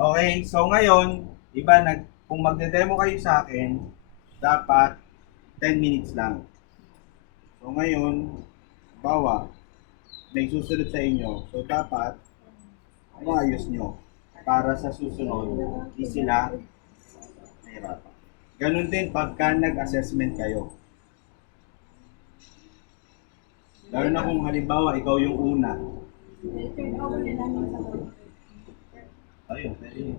Okay, so ngayon, iba kung magde-demo kayo sa akin, dapat 10 minutes lang. So ngayon, bawa, may susunod sa inyo. So dapat, maayos nyo para sa susunod, hindi sila nahirapan. Ganun din pagka nag-assessment kayo. Lalo na kung halimbawa, ikaw yung una. Ayun, pwede yun.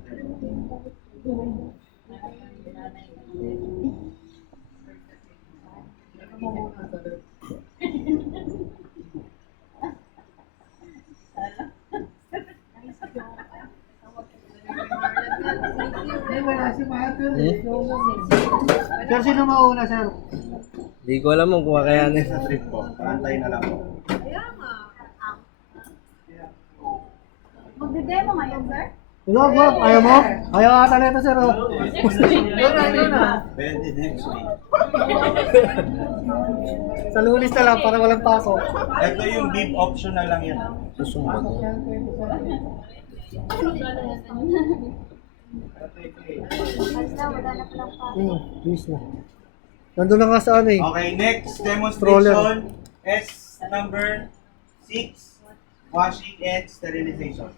Sir, sino mauna, sir? Hindi ko alam kung kakayanin. Sa trip ko, pantay na lang po. Magde-demo ngayon, sir? Wag, wag. Ayaw mo? Ayaw ata na ito, sir. Oh. Doon na. Pwede next week. Sa Lunes na lang para walang pasok. Ito yung beef optional lang yan. Susumbag ko. Basta, wala na palang pa. Please na. Nandun na nga sa ano eh. Okay, next demonstration is number 6, washing and sterilization.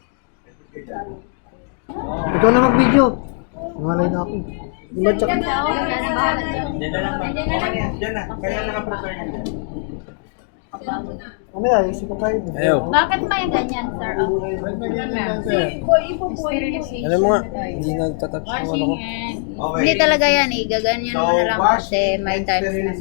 Ikaw na mag-video. Malay na ako. Diyan Diyan na lang ba? Okay na yan, diyan na. Kaya naka-prepare na yan. Ano yan? Isip ko tayo. Ayaw. Bakit may ganyan, sir? Alam mo nga, hindi nagtatouch yung ano ko. Okay. Hindi talaga yan eh. Gaganyan mo na lang kasi may and times na. sterilization.